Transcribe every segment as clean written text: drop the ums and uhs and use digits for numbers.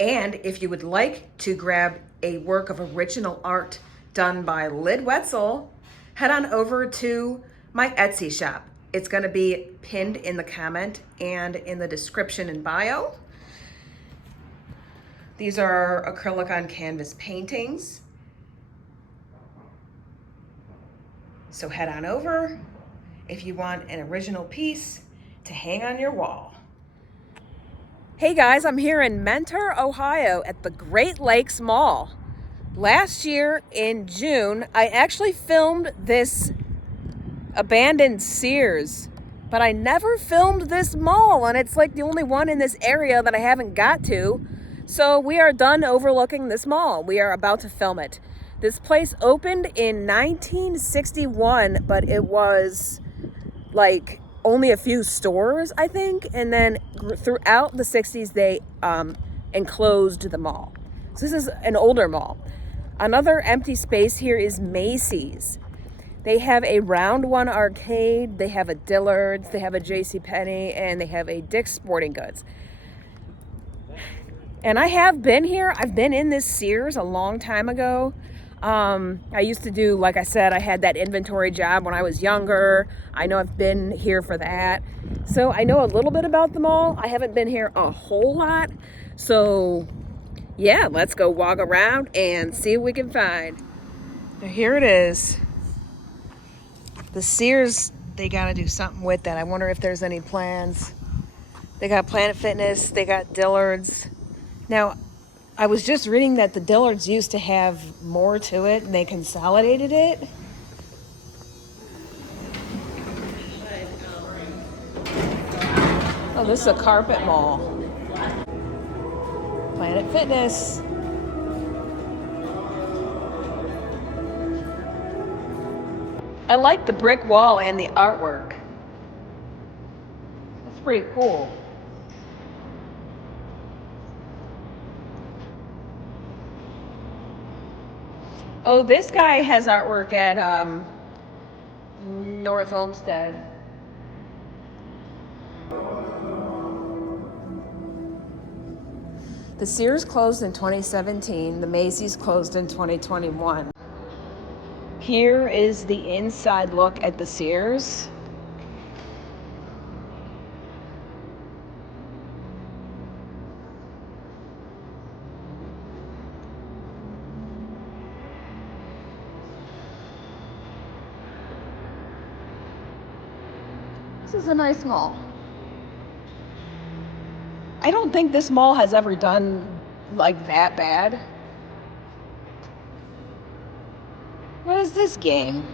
And if you would like to grab a work of original art done by Lydwetzel, head on over to my Etsy shop. It's going to be pinned in the comment and in the description and bio. These are acrylic on canvas paintings. So head on over if you want an original piece to hang on your wall. Hey guys, I'm here in Mentor, Ohio at the Great Lakes Mall. Last year in June, I actually filmed this abandoned Sears, but I never filmed this mall, and it's like the only one in this area that I haven't got to. So we are done overlooking this mall. We are about to film it. This place opened in 1961, but it was like only a few stores, I think, and then throughout the 60s they enclosed the mall. So this is an older mall. Another empty space here is Macy's. They have a Round One arcade, they have a Dillard's, they have a JCPenney, and they have a Dick's Sporting Goods. And I have been here. I've been in this Sears a long time ago. I used to do, like I said, I had that inventory job when I was younger. I know I've been here for that. So I know a little bit about the mall. I haven't been here a whole lot. So yeah, let's go walk around and see what we can find. Now, here it is. The Sears, they gotta do something with that. I wonder if there's any plans. They got Planet Fitness, they got Dillard's. Now, I was just reading that the Dillard's used to have more to it and they consolidated it. Oh, this is a carpet mall. Planet Fitness. I like the brick wall and the artwork. That's pretty cool. Oh, this guy has artwork at North Olmsted. The Sears closed in 2017. The Macy's closed in 2021. Here is the inside look at the Sears. This is a nice mall. I don't think this mall has ever done like that bad. What is this game?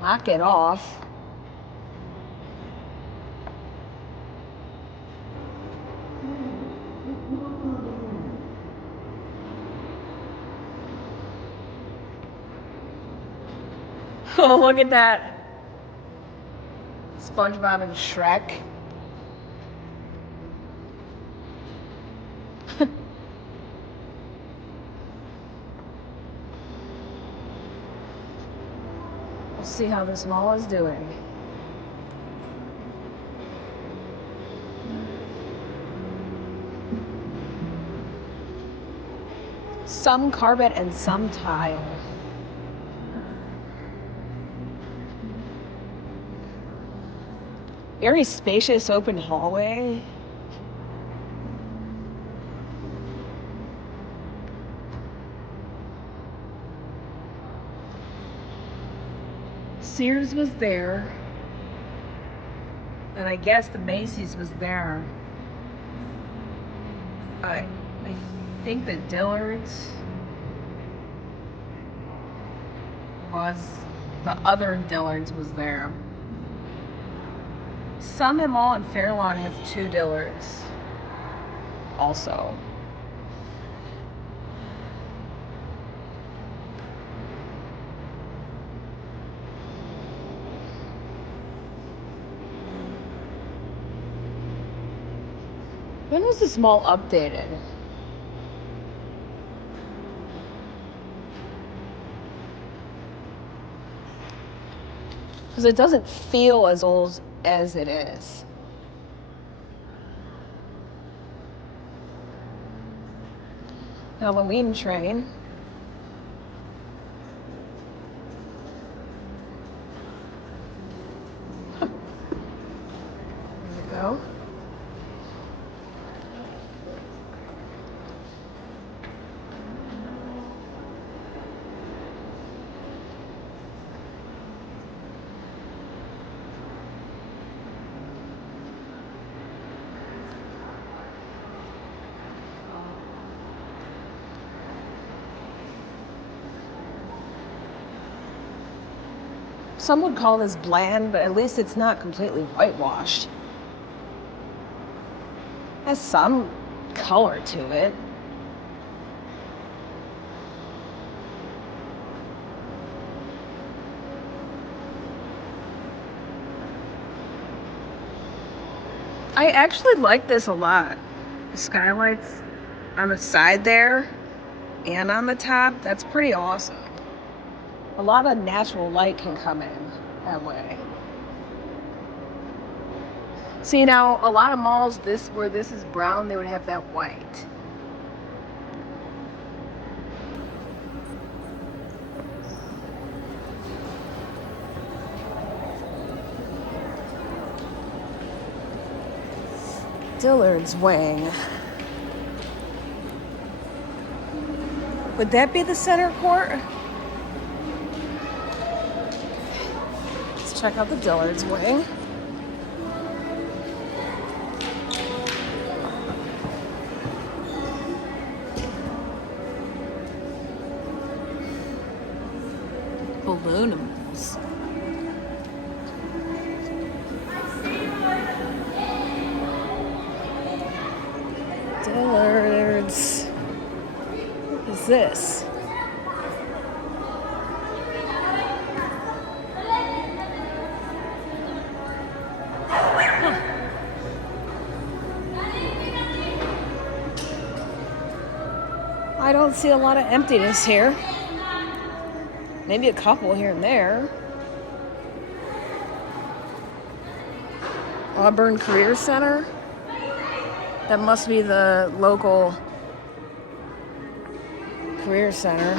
Knock it off. Oh, look at that. SpongeBob and Shrek. We'll see how this mall is doing. Some carpet and some tile. Very spacious open hallway. Sears was there. And I guess the Macy's was there. I think the Dillard's was, the other Dillard's was there. Summit Mall and Fairlawn have two Dillards also. When was this mall updated? Because it doesn't feel as old as it is. Halloween train. There we go. Some would call this bland, but at least it's not completely whitewashed. Has some color to it. I actually like this a lot. The skylights on the side there and on the top, that's pretty awesome. A lot of natural light can come in that way. See, now a lot of malls, where this is brown, they would have that white. Dillard's wing. Would that be the center court? Let's check out the Dillard's wing. Balloonimals. Dillard's. What is this? Huh. I don't see a lot of emptiness here. Maybe a couple here and there. Auburn Career Center. That must be the local career center.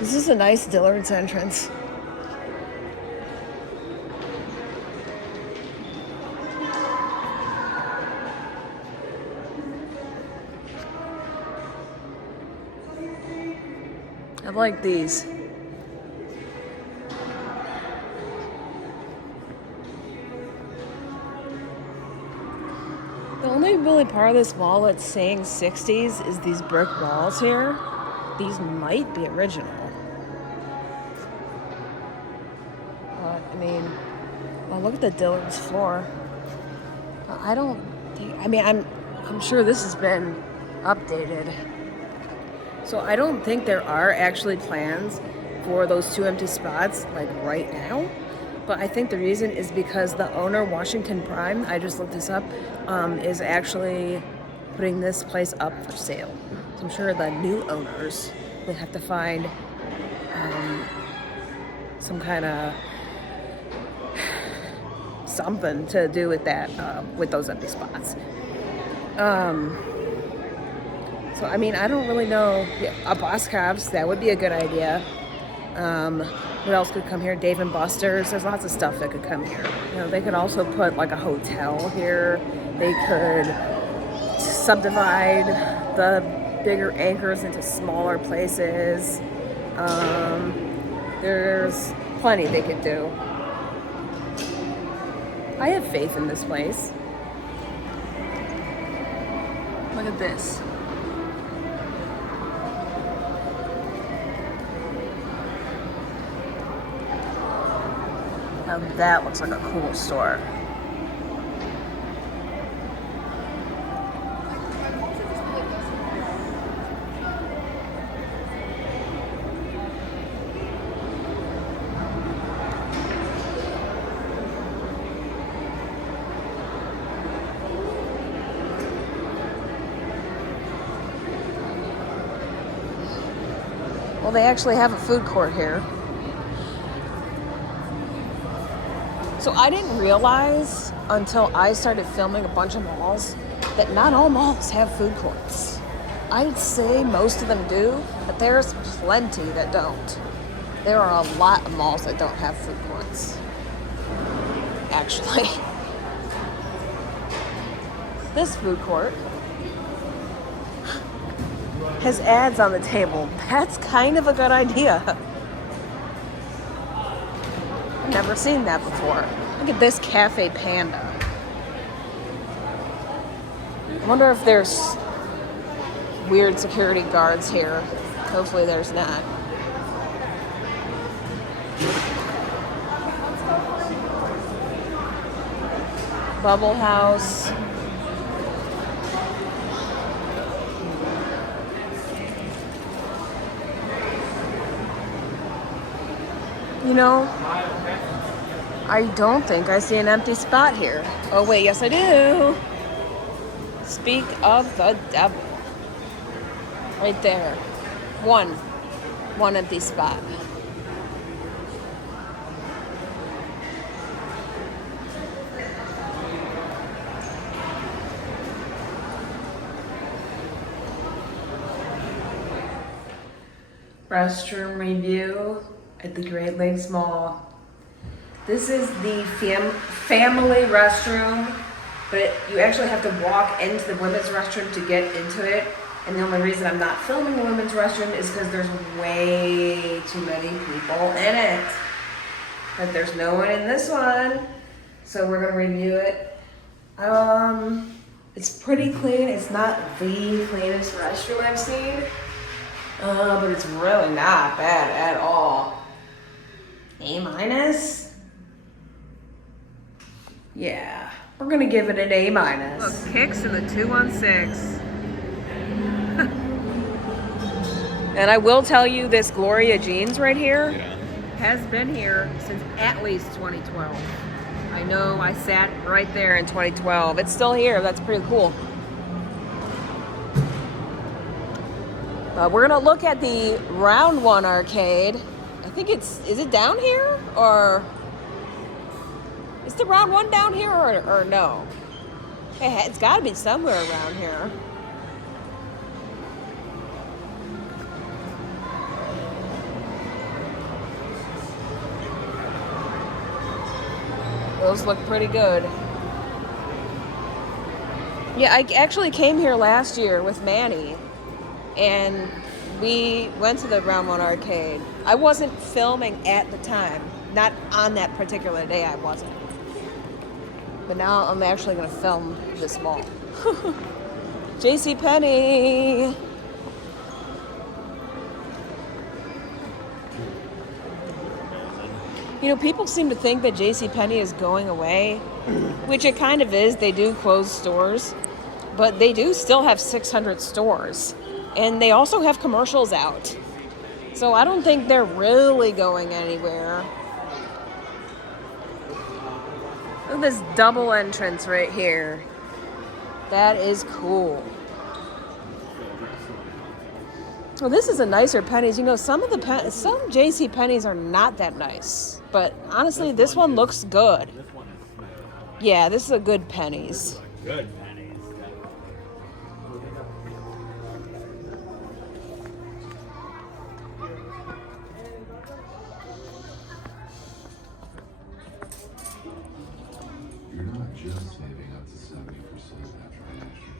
This is a nice Dillard's entrance. I like these. The only really part of this mall that's saying 60s is these brick walls here. These might be original. But, I mean, well, look at the Dillard's floor. I don't think, I mean, I'm sure this has been updated. So I don't think there are actually plans for those two empty spots, like right now. But I think the reason is because the owner, Washington Prime, I just looked this up, is actually putting this place up for sale. So I'm sure the new owners will have to find some kind of something to do with that, with those empty spots. So, I mean, I don't really know. A Boscov's, that would be a good idea. What else could come here? Dave & Buster's. There's lots of stuff that could come here. You know, they could also put like a hotel here. They could subdivide the bigger anchors into smaller places. There's plenty they could do. I have faith in this place. Look at this. Now that looks like a cool store. Well, they actually have a food court here. So I didn't realize until I started filming a bunch of malls that not all malls have food courts. I'd say most of them do, but there's plenty that don't. There are a lot of malls that don't have food courts, actually. This food court has ads on the table. That's kind of a good idea. I've never seen that before. Look at this Cafe Panda. I wonder if there's weird security guards here. Hopefully there's not. Bubble House. You know, I don't think I see an empty spot here. Oh wait, yes I do. Speak of the devil. Right there. One empty spot. Restroom review at the Great Lakes Mall. This is the family restroom, but you actually have to walk into the women's restroom to get into it. And the only reason I'm not filming the women's restroom is because there's way too many people in it. But there's no one in this one, so we're gonna review it. It's pretty clean. It's not the cleanest restroom I've seen, but it's really not bad at all. A-? Yeah, we're gonna give it an A-. Look, Kicks in the 216. And I will tell you, this Gloria jeans right here has been here since at least 2012. I know I sat right there in 2012. It's still here. That's pretty cool. We're gonna look at the Round One arcade. I think is it down here? Or is the Round One down here or no? Hey, it's gotta be somewhere around here. Those look pretty good. Yeah, I actually came here last year with Manny, and we went to the Round One arcade. I wasn't filming at the time. Not on that particular day, I wasn't. But now I'm actually going to film this mall. JCPenney! You know, people seem to think that JCPenney is going away, which it kind of is. They do close stores, but they do still have 600 stores. And they also have commercials out. So I don't think they're really going anywhere. Look at this double entrance right here. That is cool. Well, this is a nicer Pennies. You know, some JCPenney's are not that nice. But honestly, this one looks good. Yeah, this is a good Pennies. Good Pennies. You're not just saving up to 70% after an extra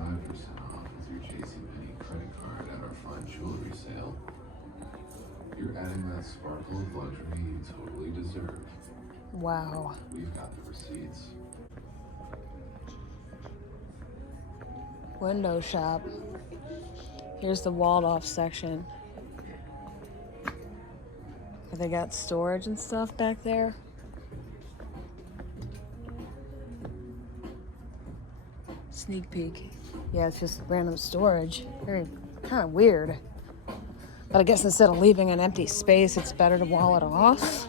35% off with your JCPenney credit card at our fine jewelry sale. You're adding that sparkle of luxury you totally deserve. Wow. We've got the receipts. Window shop. Here's the walled off section. Have they got storage and stuff back there? Sneak peek. Yeah, it's just random storage. Very kind of weird. But I guess instead of leaving an empty space, it's better to wall it off.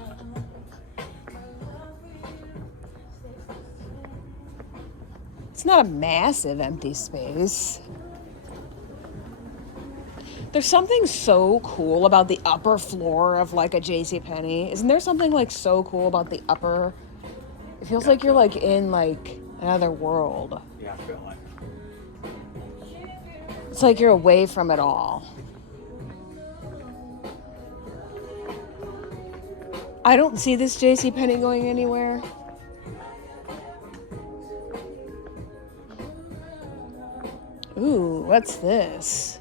It's not a massive empty space. There's something so cool about the upper floor of like a JCPenney. Isn't there something like so cool about the upper It feels like you're like in like another world. Yeah, I feel like. It's like you're away from it all. I don't see this JCPenney going anywhere. Ooh, what's this?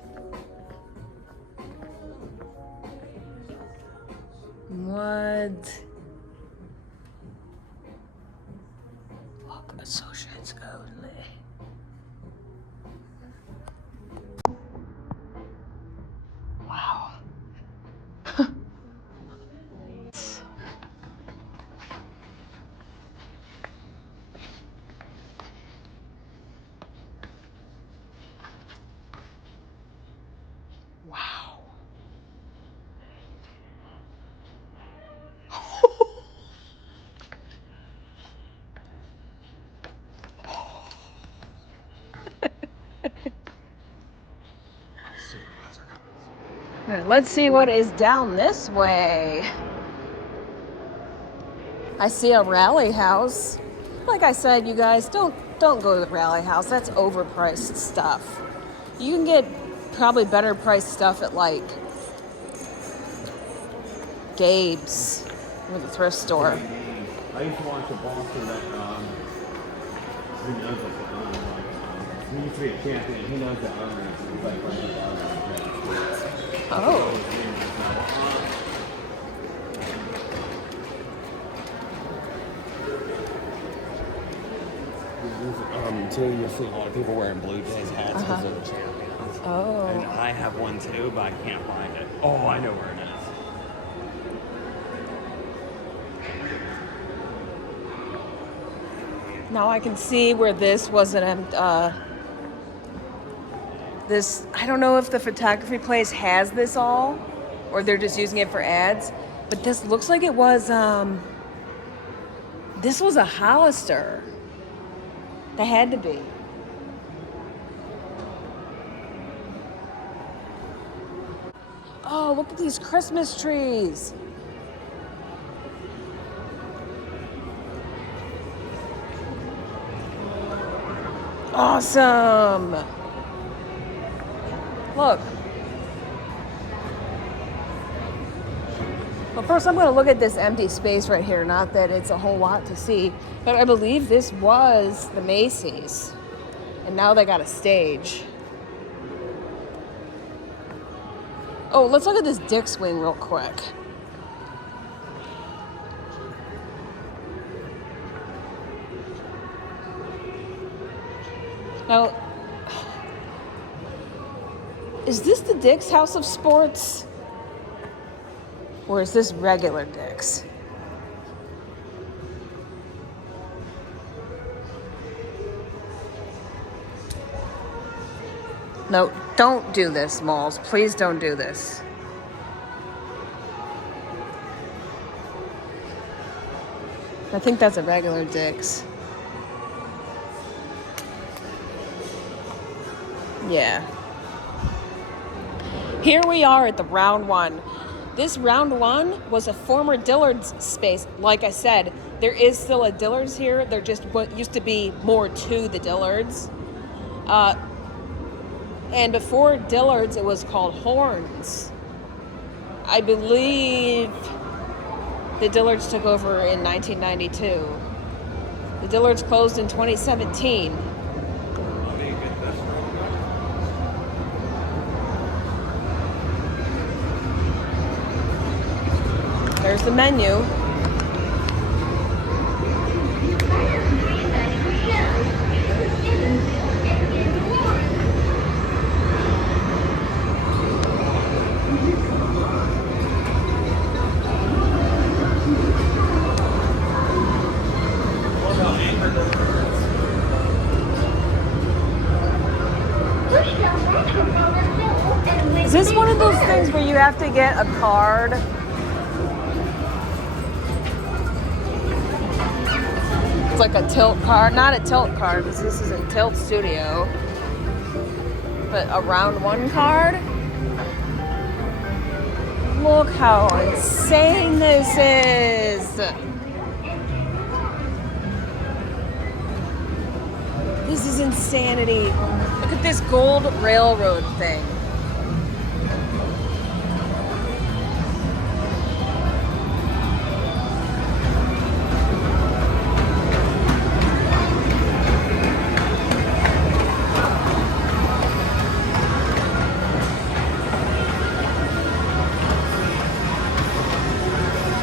What? Look, associates only. Wow. Wow. Let's see what is down this way. I see a rally house. Like I said, you guys, don't go to the rally house. That's overpriced stuff. You can get probably better priced stuff at like Gabe's or the thrift store. I used to watch a boxer that he knows that the owner, he used to be a champion. He knows the owner. He's like right now. Oh. Too, you'll see a lot of people wearing Blue Jays hats because they're the champions. Oh. And I have one too, but I can't find it. Oh, I know where it is. Now I can see where this wasn't. This, I don't know if the photography place has this all, or they're just using it for ads. But this looks like it was. This was a Hollister. They had to be. Oh, look at these Christmas trees. Awesome. Look. Well, first I'm going to look at this empty space right here. Not that it's a whole lot to see, but I believe this was the Macys. And now they got a stage. Oh, let's look at this Dick's wing real quick. Now, is this the Dick's House of Sports? Or is this regular Dick's? No, don't do this, malls. Please don't do this. I think that's a regular Dick's. Yeah. Here we are at the round one. This round one was a former Dillard's space. Like I said, there is still a Dillard's here. There just used to be more to the Dillard's. And before Dillard's, it was called Horns. I believe the Dillard's took over in 1992. The Dillard's closed in 2017. There's the menu. Is this one of those things where you have to get a card? It's like a tilt card. Not a tilt card, because this is a Tilt Studio. But a round one card? Look how insane this is. This is insanity. Look at this gold railroad thing.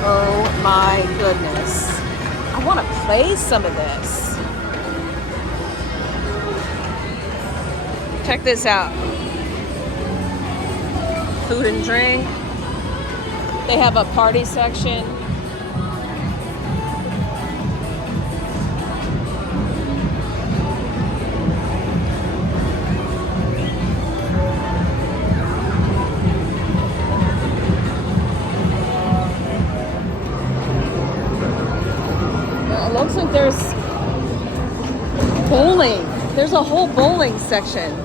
Oh my goodness. I want to play some of this. Check this out. Food and drink. They have a party section. It looks like there's bowling. There's a whole bowling section.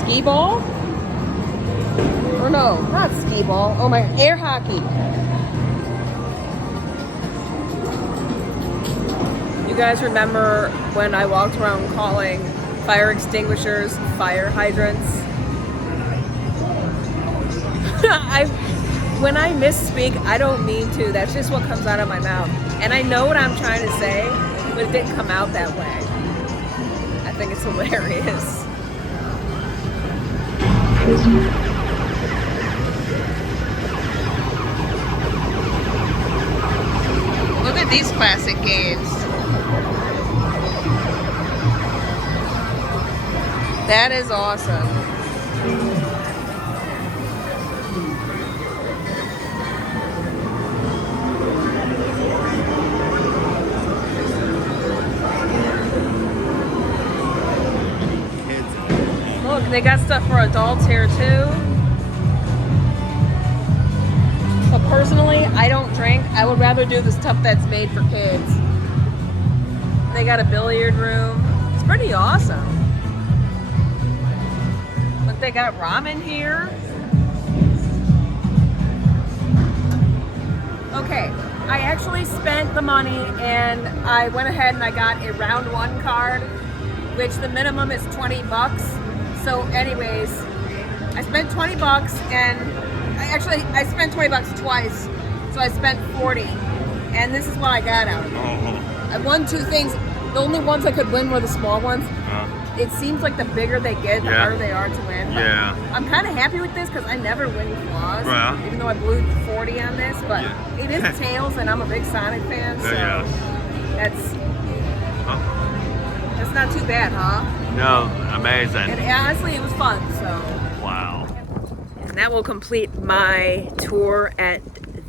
Skee ball? Or no, not skee ball. Oh my, air hockey. You guys remember when I walked around calling fire extinguishers fire hydrants? When I misspeak, I don't mean to. That's just what comes out of my mouth. And I know what I'm trying to say, but it didn't come out that way. I think it's hilarious. Look at these classic games. That is awesome. Look, they got stuff for adults here too. But personally, I don't drink. I would rather do the stuff that's made for kids. They got a billiard room. It's pretty awesome. Look, they got ramen here. Okay, I actually spent the money and I went ahead and I got a round one card, which the minimum is 20 bucks. So anyways, I spent 20 bucks and I spent 20 bucks twice, so I spent 40, and this is what I got out of it. I won two things. The only ones I could win were the small ones. It seems like the bigger they get, the harder they are to win. But I'm kind of happy with this because I never win claws, even though I blew 40 on this. But it is tails, and I'm a big Sonic fan, so that's not too bad, huh? No, amazing. And honestly, it was fun. So wow. And that will complete my tour at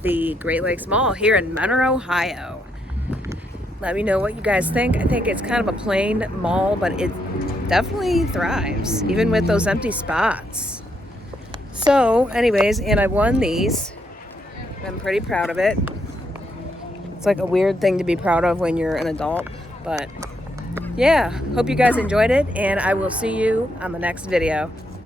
the Great Lakes Mall here in Mentor, Ohio. Let me know what you guys think. I think it's kind of a plain mall, but it definitely thrives, even with those empty spots. So, anyways, and I won these. I'm pretty proud of it. It's like a weird thing to be proud of when you're an adult, but yeah, hope you guys enjoyed it, and I will see you on the next video.